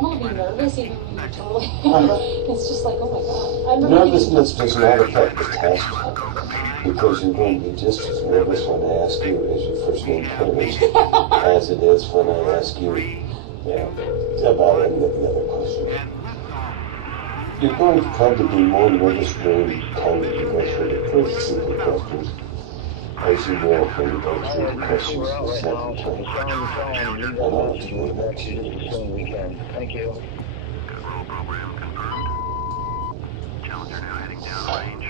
normal to be nervous even when you're totally... It's just like, oh my God. I remember Nervousness does not affect the task because you're going to be just as nervous when I ask you as your first name Courage as it is when I ask you about any of the other questions. You're going to probably be more nervous during the time that you go through the first simple questions as you will when you go through the questions the second time. And I'll explain that to you in just a minute. Thank you. Control program confirmed. Challenger now heading downrange.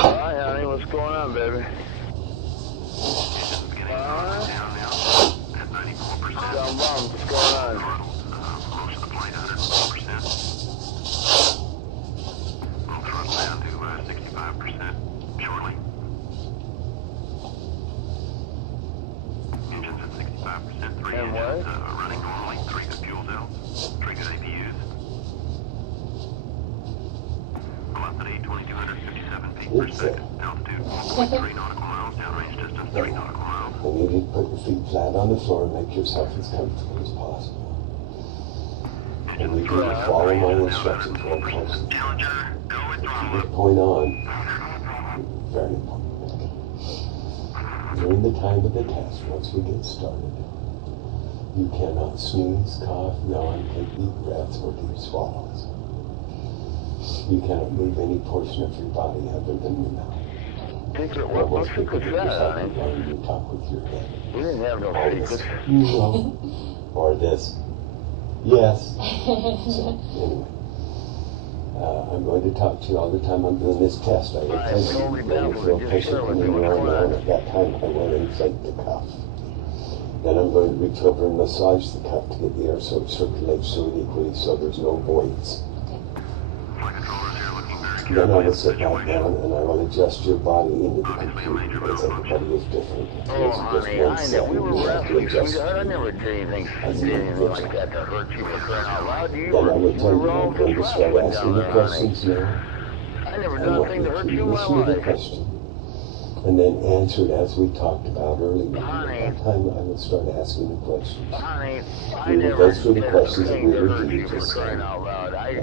Hi, honey. What's going on, baby? Engines beginning to slow down now at 94%. Down bomb. What's going on? Motion of the plane 104%. We'll thrust down to 65% shortly. Engines at 65%. 3 And what? engines running normally. 3 good fuel cells. 3 good APUs. Velocity 2,257 feet per second. Altitude 4.3 nautical miles. Downrange distance 3 nautical miles. I need you to put your feet flat on the floor and make yourself as comfortable as possible. And you're going to follow my instructions very closely. Challenger, go with From throttle this up. point on, very important. During the time of the test, once we get started, you cannot sneeze, cough, yawn, take deep breaths, or deep swallows. You cannot move any portion of your body other than your mouth. What secret's that, honey? You talk with your head. We didn't have no secrets. No. Or this. Yes. So, anyway. I'm going to talk to you all the time I'm doing this test. I will tell you, you're going to feel patient when you are now, and at that time I will inflate the cuff. Then I'm going to reach over and massage the cuff to get the air so it circulates through it equally so there's no voids. Then I will sit back down and I will adjust your body into the computer because everybody is different. Oh, honey, I know. We were wrestling, sweetheart. I never did anything like that to hurt you for crying out loud. You Then I will tell were you I'm going to start asking the questions now. I never I done a want thing you to hurt to you in my listen to the life. question and then answer it as we talked about earlier. Honey. At that time I will start asking the questions. Honey, I We will never go through the did a questions that thing we to hurt reviewed you for just crying now. out loud. You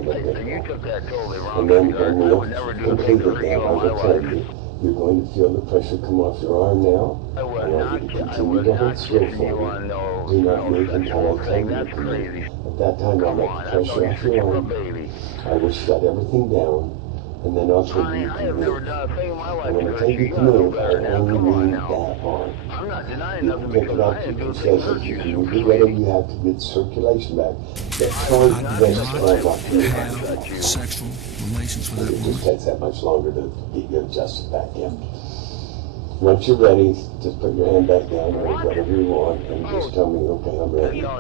took that totally wrong. And then sweetheart. when I we'll would never do a thing complete to it hurt you now, I in my will tell life. you, you're going to feel the pressure come off your arm now. I was I want you to not continue to hold still kissing for you me. on no Do not move until I sexual tell thing. you That's to move. crazy. At that time, I'll Come let on, the I pressure thought you off said your you were a arm. baby. I will shut everything down, and then I'll tell Honey, you I to have never move. done a thing in my life And when to I hurt tell you. you You to gotta know move, better I now. only Come on mean now. that arm. I'm not denying You nothing can take because it off, I you didn't do can a thing shake to hurt it, you, you super can do whatever sweetie. you have to get circulation back. But don't this arm off your arm. Touch you. Sexual relations with that It just woman. takes that much longer to get you adjusted back in. Once you're ready, just put your hand back down or whatever you want and just tell me, okay, I'm ready. No,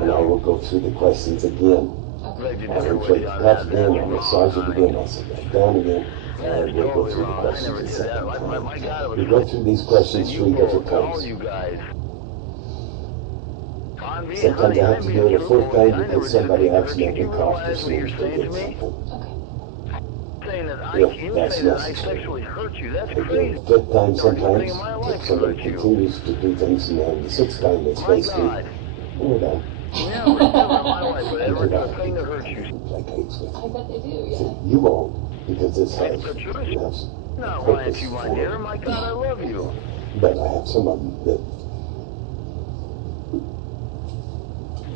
And I will go through the questions again. I'll Legendary inflate the on cuff that. again, That's I'll wrong, massage it honey. again, I'll sit back down again, and we'll go Totally through the wrong. I questions never a did second that. My time. God, it was We go through these questions you 3 different both, all times. you guys. Sometimes I have to do it a 4th time because somebody accidentally You coughed or realize what you're sneezed or saying to did me? something. Saying that If you that's say that I necessary. sexually hurt you. That's Again, crazy. the 5th time Never did anything sometimes, in my if life to somebody hurt you. continues to do things, and then the 6th time it's My basically, God. we're done. Never in my life would I ever do a thing to hurt you. Placates with I you. bet they do, See, yeah. you won't, because this has But you're enough not lying purpose to you, my for dear. it. My God, I love you. But I have some of them that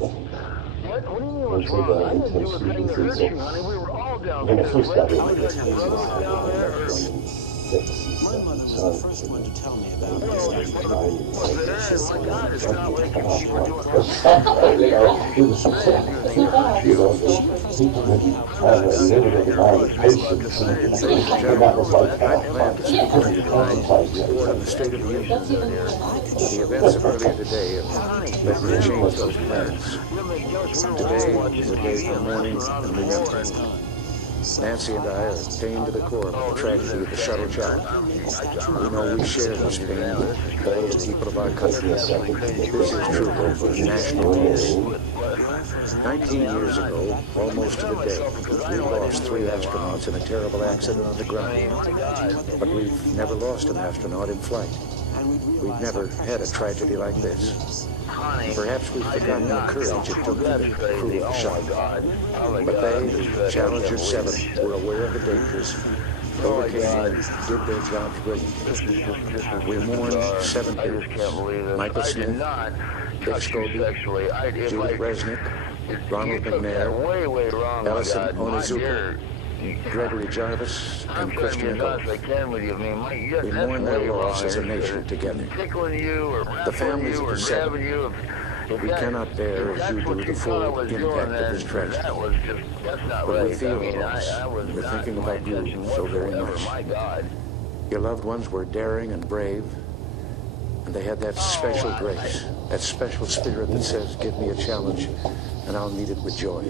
What do you mean what's wrong? I didn't do a thing to hurt you, honey. We were all down when I there. first got in I with this thought your business, brother was down there. Or... 6 and My 7. mother was Sorry. the first one to tell me about No, this. your brother was there, and my God, it's not like you were doing You know, it was, people that have a limited amount of patience, and that was like, Report on the state of the Union. That's even more than I could The events of earlier today have changed those plans. Today is a day for mourning and remembrance. Nancy and I are pained to the core about the tragedy of the shuttle job. We know we share this pain with all the people of our country. This is true over national news. 19 years ago, almost to the day, we lost 3 astronauts in a terrible accident on the ground. But we've never lost an astronaut in flight. We've never had a tragedy like this. Perhaps we've forgotten the courage it took to prove the shot. But they, the Challenger 7, were aware of the dangers, overcame and did their jobs brilliantly. We mourned 7 heroes: Michael Smith, Dick Scobie, Julie Resnick, Ronald McNair, Ellison Onizuka, Gregory Jarvis, and Christian Gulf. We mourn their loss as a nation together. The families of the 7, we cannot bear as you do the full impact of this tragedy. But we feel the loss. We're thinking about you so very much. Your loved ones were daring and brave, and they had that special grace, that special spirit that says, give me a challenge, and I'll meet it with joy.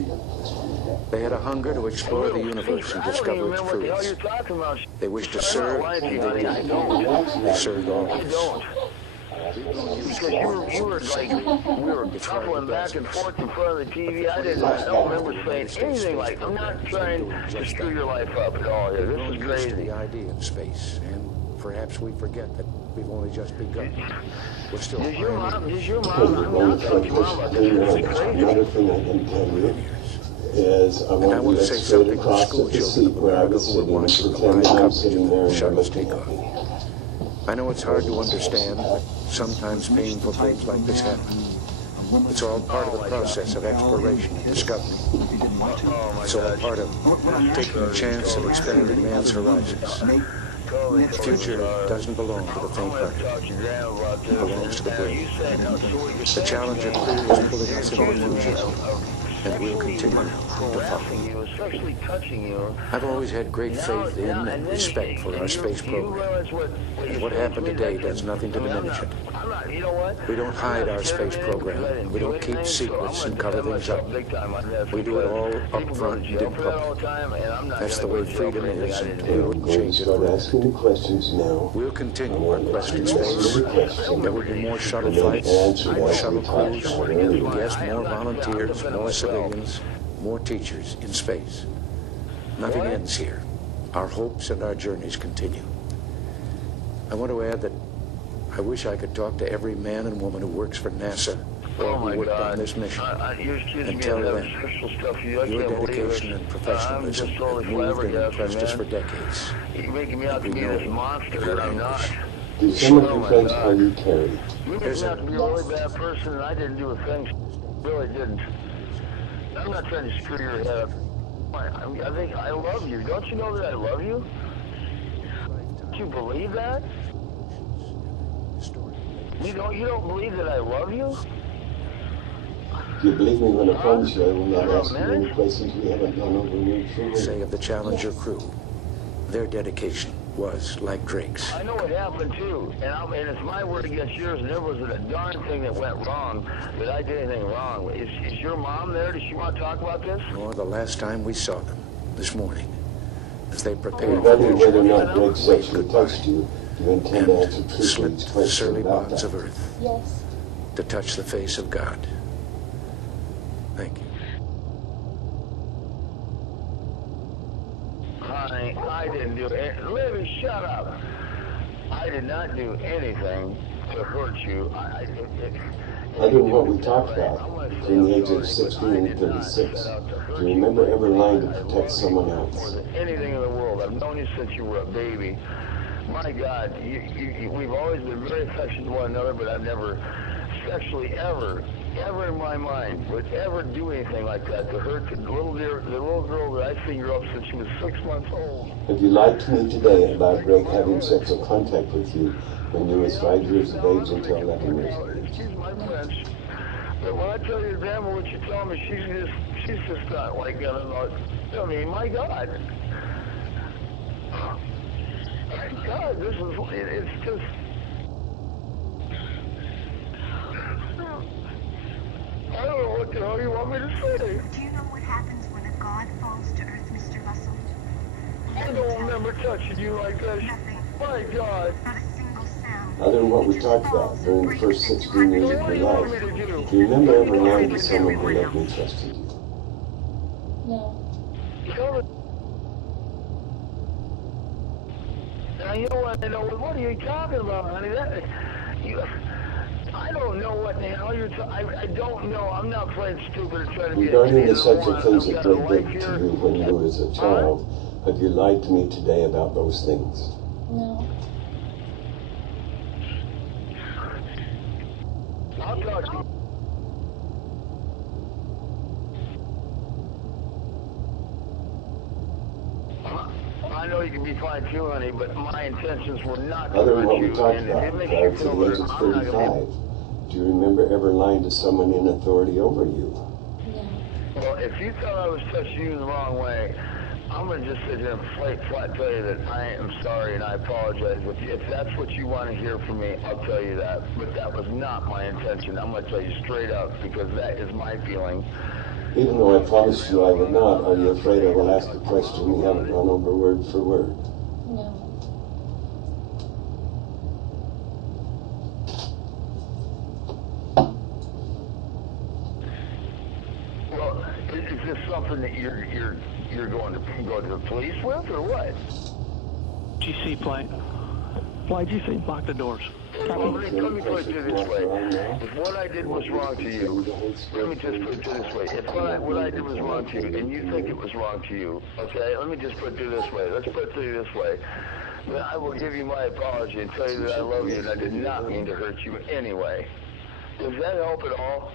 They had a hunger to explore the universe and discover its truths. They wished to serve, and they did. They served all of us. Because you were like, we were shuffling back and forth in front of the TV. I don't remember saying anything like, I'm not trying to screw your life up at all here. This is crazy. The idea of space, and perhaps we forget that we've only just begun. We're still Does your mom, I'm not telling your mom about this. This is crazy. Another thing I can tell you is I want you to say straight something to across school the children seat where I was who were sitting watching and the pretend live I'm sitting there coverage of and Shutter's I'm takeoff. talking. I know it's hard to understand, but sometimes painful things like this happen. It's all part of the process of exploration and discovery. It's all part of taking a chance and expanding man's horizons. The future doesn't belong to the faint-hearted. It belongs to the brave. The Challenger crew is pulling us into the future, and we'll continue to follow. I've always had great faith in and respect for our space program, and what happened today does nothing to diminish it. We don't hide our space program. We don't keep secrets and cover things up. We do it all up front and in public. That's the way freedom is, and we wouldn't change it Start for asking anything. the questions now. We'll continue our quest in space. There will be more shuttle flights, more shuttle crews, yes, more volunteers, more civilians, more teachers in space. Nothing ends here. Our hopes and our journeys continue. I want to add that I wish I could talk to every man and woman who works for NASA or who worked on this mission and tell them your dedication and professionalism have moved and impressed us for decades. You're making me out to be this monster that I'm not. Do some of your friends call you Terry? You make me out to be a really bad person, and I didn't do a thing. Really didn't. I'm not trying to screw your head up. I think I love you. Don't you know that I love you? Don't you believe that? You don't believe that I love you? Do you believe me when I promise you I will not ask you any places we haven't gone over new for Say of the Challenger crew, their dedication was like Drake's. I know what happened too, and it's my word against yours, and there wasn't a darn thing that went wrong, that I did anything wrong. Is your mom there? Does she want to talk about this? Nor the last time we saw them, this morning, as they prepared for whether their whether or journey not Greg sexually touched you, you intend to answer and truthfully slipped each the question surly about bonds that. of earth Yes. to touch the face of God. Thank you. Honey, I didn't do it. Libby, shut up. I did not do anything to hurt you. Other than what we talked about, between the ages of 16 and 36, do you remember ever lying to protect someone More else? than anything in the world. I've known you since you were a baby. My God, we've always been very affectionate to one another, but I've never sexually ever in my mind would ever do anything like that to hurt the little girl that I fingered up since she was 6 months old. Have you lied to me today about Greg having sexual contact with you when you was 5 years of age until 11 years of age? Excuse my French, but when I tell your grandma what you tell me, she's just not like that. I mean, my God. My God, it's just... I don't know what the hell you want me to say. Do you know what happens when a god falls to earth, Mr. Russell? I don't remember touching you like that. Nothing. My God. Not a single sound. Other than what we talked about during the first 16 years of What do your you want me life, to do? do you remember ever lying to someone who never entrusted you? No. Tell me. Now, you know what? What are you talking about, honey? I don't know what the hell you're talking. I don't know. I'm not playing stupid or trying to be. Regarding the subject things that Greg did to you when you were a child, have you lied to me today about those things? No. I'll talk to you. I know you can be fine too, honey, but my intentions were not to Other than hurt what we you, talked and about, if it makes prior you to feel the age better, of I'm not gonna 35, do you remember ever lying to someone in authority over you? No. Well, if you thought I was touching you in the wrong way, I'm going to just sit here and flat tell you that I am sorry and I apologize. If that's what you want to hear from me, I'll tell you that. But that was not my intention. I'm going to tell you straight up because that is my feeling. Even though I promised you I would not, are you afraid I will ask a question we haven't run over word for word? No. Well, is this something that you're going to go to the police with, or what? GC plane. Fly GC, lock the doors. Well, let me put it this way. If what I did was wrong to you, let me just put it this way. If what I did was wrong to you, and you think it was wrong to you, okay, let me just put it this way. Let's put it this way. Then I will give you my apology and tell you that I love you, and I did not mean to hurt you anyway. Does that help at all?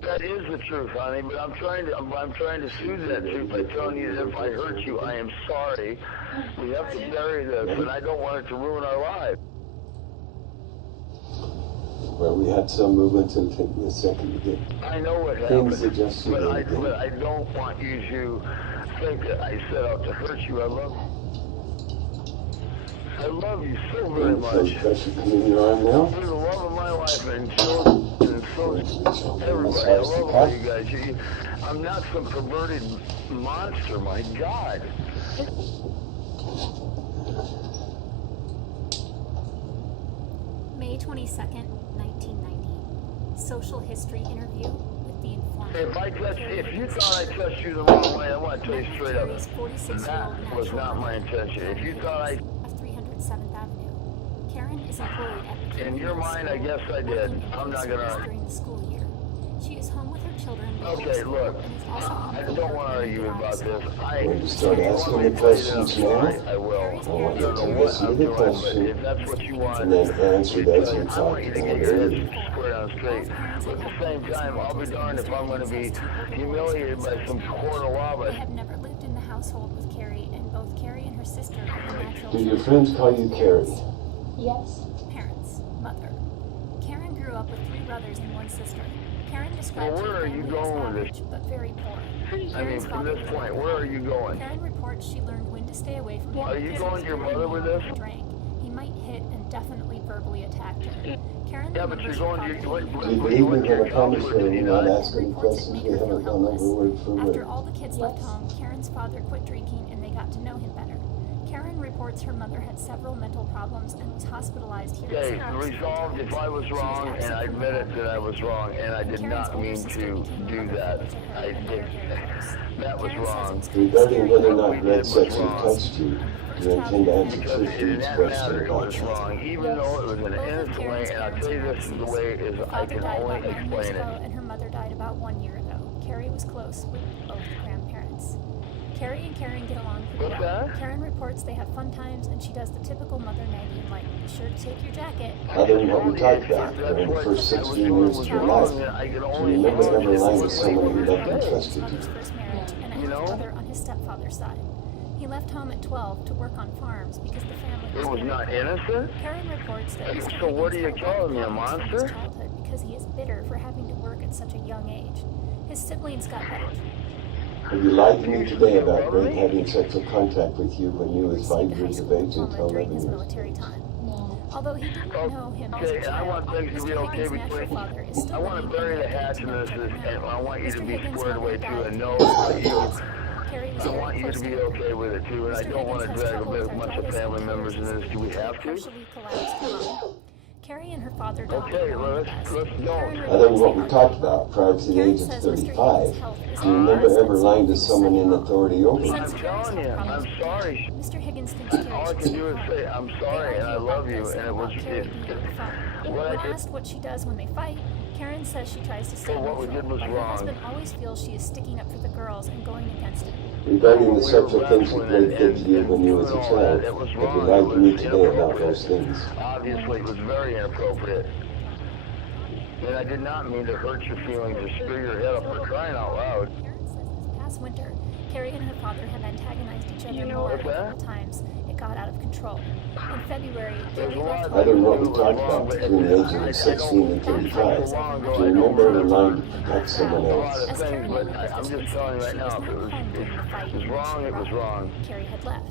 That is the truth, honey, but I'm trying to soothe that truth by telling you that if I hurt you, I am sorry. We have to bury this, and I don't want it to ruin our lives. Well, we had some movement and take me a second to get I know what things happened, adjusted. but I don't want you to think that I set out to hurt you. I love you so very much. Pressure coming in your arm now? You're the love of my life, and so everybody. I love all you guys. I'm not some perverted monster, my God. May 22nd, 1990. Social history interview with the informant. If you thought I touched you the wrong way, I want to tell you straight up. That was not my intention. If you thought I... Of 307th Avenue. Karen is employed at the... In your mind, I guess I did. I'm not going to... During the school year. She is home with her children. Okay, look. I don't want to argue about this. Going to start asking the questions now? I will. I want you to listen to the question If that's what you want, and then answer as you I talk. want you to get your head squared on straight. But at the same time, I'll be darned if I'm going to be humiliated by some court of law. They have never lived in the household with Carrie, and both Carrie and her sister are the natural Do your friends call you Carrie? Yes. parents, mother. Karen grew up with 3 brothers and 1 sister. Karen describes where her are you family going as with average, but very poor. I mean, from this point, where are you going? Karen reports she learned when to stay away from him. Are you because going to your mother with this? He drank. He might hit and definitely verbally attacked her. Karen Yeah, but you're going to your... Do you believe me when I promise you I will not ask any questions we haven't gone over word for After word? all the kids left home, Karen's father quit drinking and they got to know him better. Karen reports her mother had several mental problems and was hospitalized here. Okay, resolved if I was wrong, and I admitted that I was wrong, and I did not mean to do that. I did. That was wrong. Regarding whether or not Greg sexually touched you, do you intend to answer Because it truthfully did each not question matter, it about was that? wrong, even though it was an innocent way, and I'll tell you this is the way it is, I Father can died only about 9 years explain ago, it. and her mother died about 1 year ago. Carrie was close with both grandparents. Carrie and Karen get along pretty What's well. that? Karen reports they have fun times, and she does the typical mother nagging, like, be sure to take your jacket. Other than what we talked about during the first 16 years of your life, do you remember ever lying to someone who loved and trusted you? Mother's first marriage, and I have a brother on his stepfather's side. He left home at 12 to work on farms because the family It was not innocent? Karen reports that Mr. So what are you Higgins had calling me, a problems in monster? his childhood because he is bitter for having to work at such a young age. His siblings got better. Have you lied to me today about Greg having sexual contact with you when you was 5 Received a high years of school age diploma until during 11 his years? military time. No. Although he didn't know him as a Okay, I want child, things to be Mr. okay Higgins' natural between... father is I still want to living bury in the hatch in this, Military and I want you to Mr. be Higgins' squared away mother too, died and know at that 12 you... years. Carrie was I very want you close to be her. okay with it too, and I Mr. don't want to Higgins has drag a trouble with bunch of arthritis family and members in this. Do we have to? partially collapsed lung. Carrie and her father don't Okay, get along the best. let's go. Karen Other than what we reports talked about prior to the Karen age of says Mr. 35, Higgins' health is do you remember worse ever than lying to something someone in second. authority over you? Since I'm Carrie's telling had you, problems I'm with sorry. Mr. Higgins thinks Carrie All I should can do stay is home. say, I'm They sorry, and I argue love about you, this and it was about Carrie being on the phone. what I When did. asked what she does when they fight, Karen says she tries to stay So what we neutral, did was but her wrong. husband always feels she is sticking up for the girls and going against him. Regarding the sexual things that Blake did to you when you was a child, have you lied to me today about those things? Obviously, it was very inappropriate. And I did not mean to hurt your feelings or screw your head up for crying out loud. Karen says this past winter, Carrie and her father have antagonized each other more what's that? several times. It got out of control. In February, There's Carrie a lot left Other than what we that talked was about wrong, but between the ages of 16 and 35, do you remember ever lying to protect someone a lot else? of things, but I'm just telling you right now, if it was wrong, it was wrong. Carrie had left.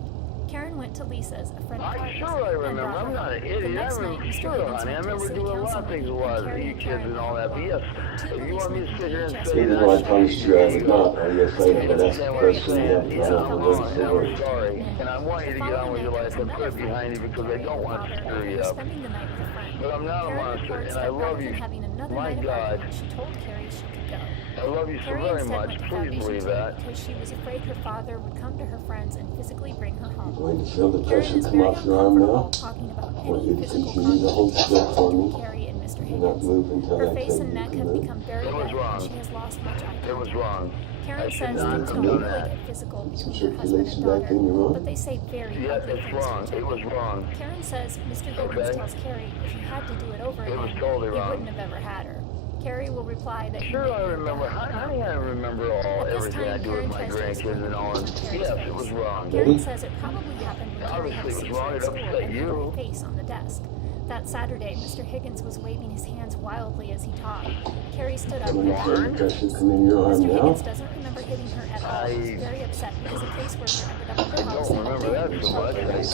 Karen went to Lisa's, a friend of I'm hers, sure I and remember. brought I'm her not an home. The idiot. I next night, remember, Mr. sure, Higgins honey. I went to a remember city doing a lot council of things meeting, a lot, and Carrie you and kids Karen and all that, but went yes, Two if you want me to sit here and policemen say Either that, though I promised you I would not, are you afraid of an understand what I'm escalation saying? and Yeah, run I'm out wrong, of and word I'm sorry. And I want you to get on with your life and put it behind you because I don't want to screw you up. spending the night with a friend. But I'm not a Karen monster, reports and I that love rather you. than having another My night of God. argument, she told Carrie she could go. I love you so Carrie very instead much. went to Please Foundation believe Tea that. because she was afraid her father would come to her friends and physically bring her home. Going to feel the Karen pressure is come very off your arm uncomfortable now? talking about I want any you to physical continue to hold contact still for me. between Carrie and Mr. Do not Higgins. move until Her I face tell and you neck to have move. become very It was red wrong. and she has lost much eye It was contact. wrong. Karen I should says not things have don't done really that. get physical Some between her husband circulation and back daughter, in your arm? but they say very Yeah, ugly it's things wrong. to each It was other. wrong. Karen says Mr. Higgins Okay. tells Carrie if you had to do it over It was again, totally you wrong. wouldn't have ever had her. Carrie will reply that Sure, I remember. How do I remember everything I do with my grandkids and all? And yes, it was wrong. Karen says it probably happened when Carrie had a Obviously, it was seizure wrong. at It school upset and hit you. her face on the desk. That Saturday, Mr. Higgins was waving his hands wildly as he talked. Carrie stood up Can and you feel the attacked. pressure come in your arm Mr. now? Higgins doesn't remember hitting her at all. He's very upset because a caseworker ended up at I the house don't and remember that so much. I guess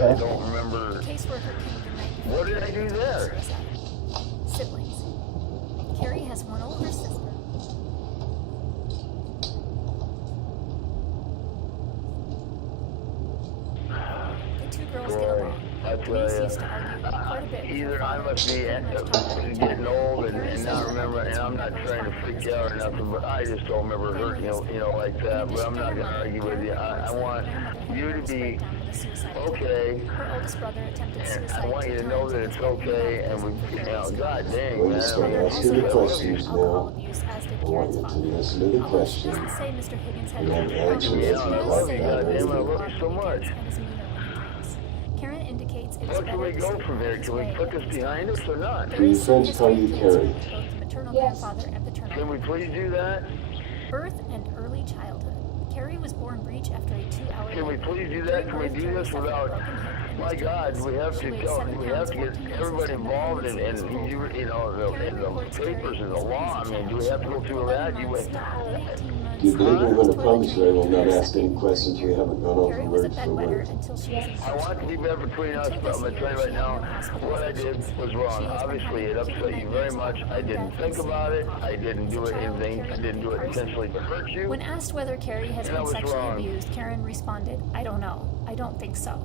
I don't remember. The caseworker came the night before. What did I do there? Siblings. Carrie has one older sister. The two girls get Boy, along. I tell Police you, used to argue quite a bit. with her either I father. must be Pretty much talked about getting old and Carrie says not that remember, and I'm not trying to freak you out or nothing, but I just don't remember hurting you know, like that. But I'm not going to argue with you. I want you to be okay. Her oldest brother attempted And suicide I want you to 2 know times that and it's was put in okay, and prison we, for you know, Carrie's God crimes. dang, Well, man. you start Mother asking also the had questions alcohol now. abuse, as did I want Karen's you to father. listen to the Although she question. doesn't say Mr. Higgins had And any then answer problems, it. she I does love say you, that goddamn. he I love you is so much. and is meaner when he drinks. Karen indicates it's Where better can we to go stay from out here? of his Can we way put at this this behind time. us or not? There is your some friends call history you of cruelty Carrie? with both the maternal Yes. grandfather and paternal Can we please do that? birth and early childhood. Carrie was born breech after a 2-hour Can we labor. please do that? During Can we birth, do Carrie this suffered a without? broken hip and My was God, toothless. we have She to weighed tell, 7 we pounds, have to get 14 ounces, everybody and involved pregnancy was in full-time. you know, Carrie in the reports papers Carrie and the was law. I raised mean, do we child. have to go She through worked that? 11 You months, wait. at 18 months. Do you believe Carrie me was when I promise you I will not ask any second. questions we haven't gone over Carrie was a word for bedwetter word? until she was in I want to be better between us, Until but I'm this going to tell you year, right she now, had no what I did was wrong. She has been Obviously, it having upset you very much. I didn't think about it. I didn't do As a child, anything. Carrie I didn't do it became intentionally to hurt you. When asked whether Carrie has And I been was sexually wrong. abused, Karen responded, I don't know. I don't think so.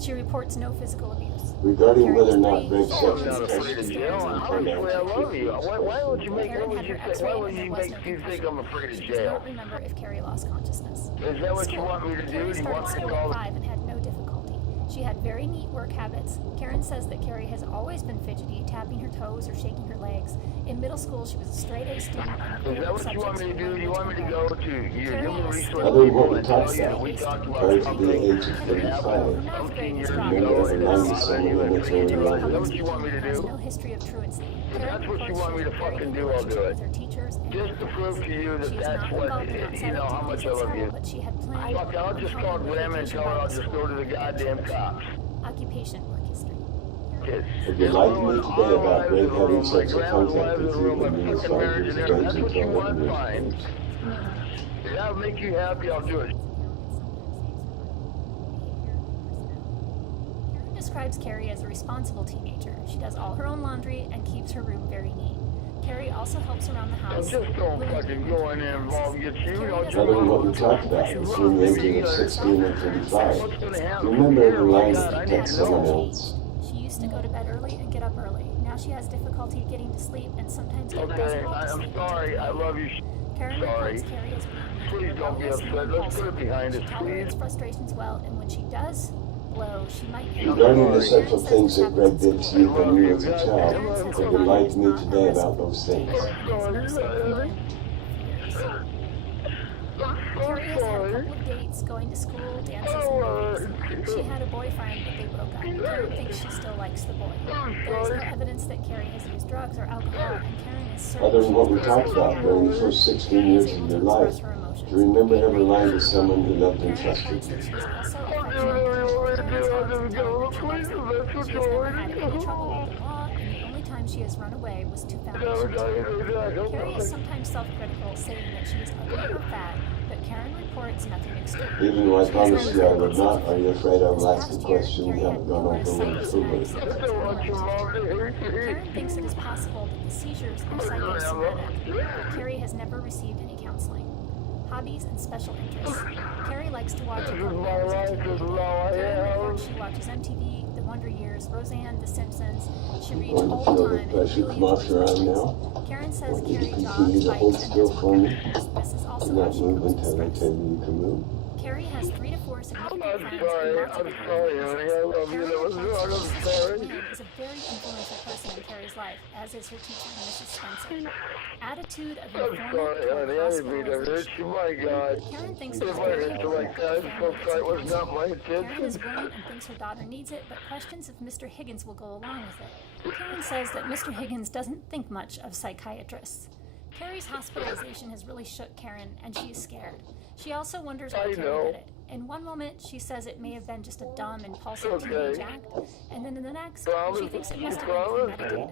She reports no physical abuse. Regarding Carrie whether or was not three. Greg Oh, I'm Sexton not is afraid of jail. Obviously, I love you. Why would you make? What would you say? Why would you make you think I'm afraid of She does jail? not remember if Carrie lost consciousness. Is that what you want me to do? Carrie Do you want started me to school call? at 5 and had no difficulty. She had very neat work habits. Karen says that Carrie has always been fidgety, tapping her toes or shaking her legs. In middle school, she was a straight-A student. and her Is favorite that what you want me to subjects do? were Do you want me to language go and to your Carrie human is resource still Other than what people we and tell talked you about we talked about prior to the something age of that 35, happened 15 years Remember ago ever and it lying to bothered someone you in and authority over Is that you? what you want me to has do? no history of truancy. If that's what you want me to fucking do, I'll do it. With her teachers and Just to prove to you that she is that's not what, involved in you outside know, how much I activities at love you. school, but she had planned Fuck, I'll on just calling call the Grandma and vacation tell her I'll Bible just school go to the goddamn cops. Occupation work history. Kids. Have you lied to me today about Greg having sexual contact with you when you were 5 years of age That's what you until want, 11 years fine. of age? If that'll make you happy, I'll do it. Karen describes Carrie as a responsible teenager. She does all her own laundry and keeps her room very neat. Carrie also helps around the And house. just don't fucking go in there and involve and get you. Don't you Other than what we talked about between the ages of 16 and 35, do you remember ever lying to protect someone else? She used to go to bed early and get up early. Now she has difficulty getting to sleep and sometimes doesn't Okay, want to I'm sleep. sorry. I love you. Karen Sorry. reports Carrie as being Please don't be rebellious and upset. Let's put it impulsive. behind She us, tolerates please. frustrations well, and when she does blow, she might hit Learning the Karen simple says things this that Greg happens in did to school. you when you was a Karen child says have her daughter enlightened is me not today about arrested. those things. Karen is nursing fears. Carrie has had a couple of dates, going to school, dances, and movies. She had a boyfriend, but they broke up. Karen thinks she still likes the boy. There is no evidence that Carrie has used drugs or alcohol, and Karen is certain Other than she what we is talked about during the first 16 Carrie is years able of to your life, express her emotions. to remember ever lying to someone who loved and Karen trusted reports that she you. is also affectionate. Parents hugs and tell her that she loves them. She has never had any trouble with the law, and the only time she has run away was to foundation time. Carrie is sometimes self-critical, saying that she is ugly or fat, but Karen reports nothing extreme. Even though I She has promised you I would no not, are you afraid I will This ask a past year, question you Carrie had haven't gone numerous over with psychosomatic approval? symptoms. Karen thinks it is possible that the seizures are psychosomatic. Carrie has never received any counseling. Hobbies and special interests. Carrie likes to watch a couple hours of TV. Karen reports she watches MTV, The Wonder Years, Roseanne, The Simpsons. She reads Going to all feel the the time and pressure really come off enjoys your arm movies. now? Karen says Want you to Carrie continue jogs, to hold bikes, and still does for me? workouts. This is Do also not how she move copes with until I stress. tell you you can move. Carrie has 3 to 4 significant friends and sorry, lots of I'm sorry, honey. I love you. Karen That was reports wrong. that I'm Mrs. sorry. Lynn is a very influential person in Carrie's life, as is her teacher, Mrs. Spencer. Attitude of I'm informant sorry, toward honey. I didn't mean to hurt hospitalization. you. My God. Karen thinks it is If I very hurt you like important that, for the I'm so family to sorry. It seek was not my counseling. Karen is intention. willing and thinks her daughter needs it, but questions if Mr. Higgins will go along with it. Karen says that Mr. Higgins doesn't think much of psychiatrists. Carrie's hospitalization has really shook Karen, and she is scared. She also wonders why I Carrie know. did it. In one moment, she says it may have been just a dumb, impulsive teenage act, and then in the next, she thinks it must have been premeditated.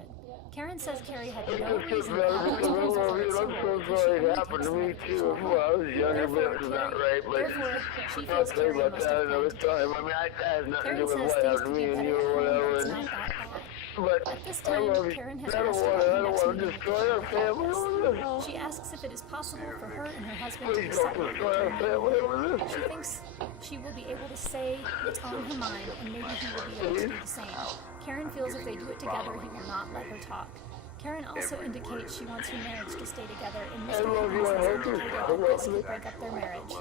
Karen says Carrie had no reason ever to go for her at school I'm so because she sorry. only It happened takes to me medication. too. Well, I was younger, but Therefore, it's not right. But she I'll feels tell you Carrie about must that have another planned to time. I mean, that has nothing to Karen do with says what things happened could to me be and better you at or home, but whatever. it's not that bad. But At this I time, love you. Karen has I don't asked want about to. her I don't next want to meeting with destroy our the family over this. therapist. She asks if it is possible for her and her husband to be Please don't separate. destroy our family over this. She thinks she will be able to say what's on her mind, and maybe he will be able to do the same. Karen feels if they do it together, he will not let her talk. Karen also indicates she wants her marriage to stay together, and Mr. Higgins has indicated that this could break up their marriage.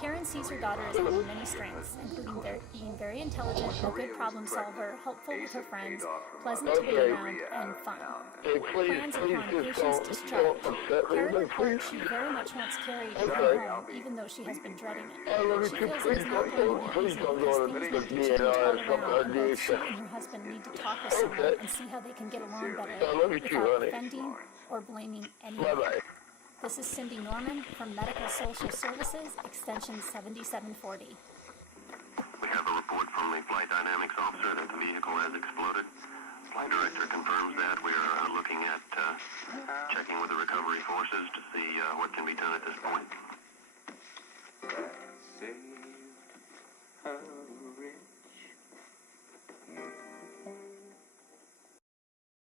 Karen sees her daughter as having many strengths, including being very intelligent, a good problem solver, helpful with her friends, pleasant to be around, and fun. Hey, please, Plans upon please patient's just discharge. don't upset me. Karen But reports please, she very much wants Carrie to come home, even though she has been dreading it. I love you She too. feels it Please is not don't, going to be please easy don't because go things to need to me change and all I around, something and I both she and her husband need to talk with someone Okay. and see how they can get along better I love you too, without honey. offending or blaming anyone. Bye-bye. This is Cindy Norman from Medical Social Services, extension 7740. We have a report from the flight dynamics officer that the vehicle has exploded. Flight director confirms that. We are looking at checking with the recovery forces to see what can be done at this point.